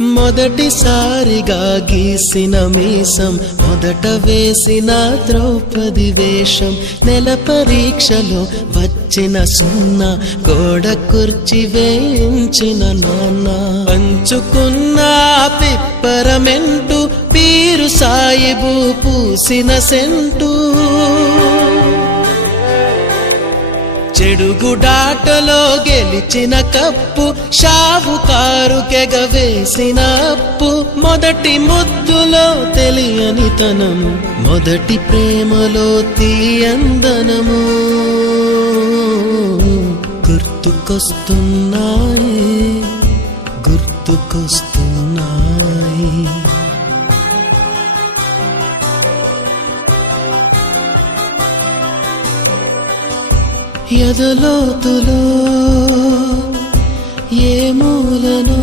మొదటిసారిగా గీసిన మీసం, మొదట వేసిన ద్రౌపది వేషం, నెల పరీక్షలో వచ్చిన సున్నా, గోడ కుర్చీ వేయించిన నాన్న, పంచుకున్న పిప్పరమెంటు, పీరు సాయిబు పూసిన సెంటు, చెడుగుడాటలో గెలిచిన కప్పు, షావుకారు కెగవేసిన అప్పు, మొదటి ముద్దులో తెలియని తనము, మొదటి ప్రేమలో తీయందనము గుర్తుకొస్తున్నాయి, గుర్తుకొస్తున్నాయి. ఎదలోతులో ఏ మూలను